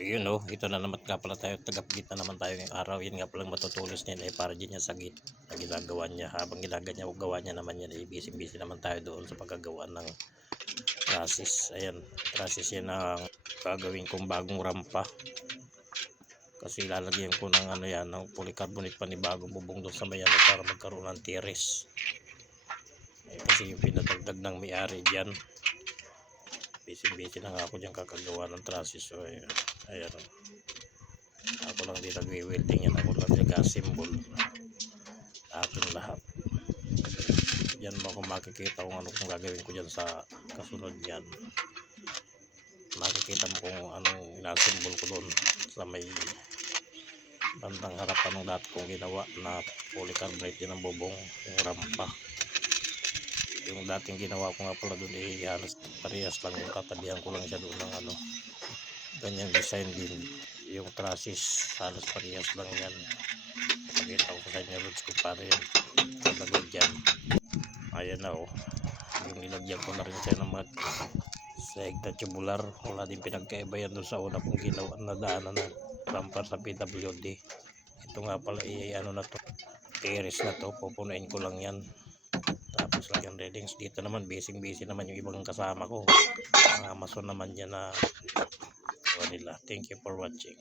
Ayun oh, ito na naman nga pala tayo, tagapagit na naman tayo ngayong araw. Yan nga palang matutulos niya ay para dyan niya sa git na ginagawa niya. Habang ginagawa niya naman yan ay busy naman tayo doon sa pagkagawa ng trusses. Ayan, trusses yan ang gagawin kong bagong rampa. Kasi lalagyan ko ng ano yan, ng polycarbonate panibagong bubong doon sa mayan para magkaroon ng terrace. Kasi yung pinatagdag ng may-ari dyan. Busy na nga ako dyan kakagawa ng trusses. So ayan, ako lang din nagwi-welding yan, ako lang nag-assemble akin lahat. Yan mo kung makikita kung ano kung gagawin ko dyan sa kasunod yan. Makikita mo kung anong ina-assemble ko doon sa may bandang harapan ng dati kong ginawa na polycarbonate din ang bubong, yung rampa. Yung dating ginawa ko nga pala doon eh halos parehas lang, yung tatabihan ko lang siya doon ng ano, ganyang design din. Yung trusses halos parehas lang yan. Pakita ko sa inyo rods ko para yan talagay dyan. Ayan na oh, yung nilagyan ko na rin siya ng mga seg na tubular. Wala din pinagkaiba yan doon sa una kong ginawa na daanan na rampa sa PWD. Ito nga pala ano na to, terrace na to, pupunuin ko lang yan. Tapos lang yung readings. Dito naman busy naman yung ibang kasama ko, mga Amazon naman yan na nila. Thank you for watching.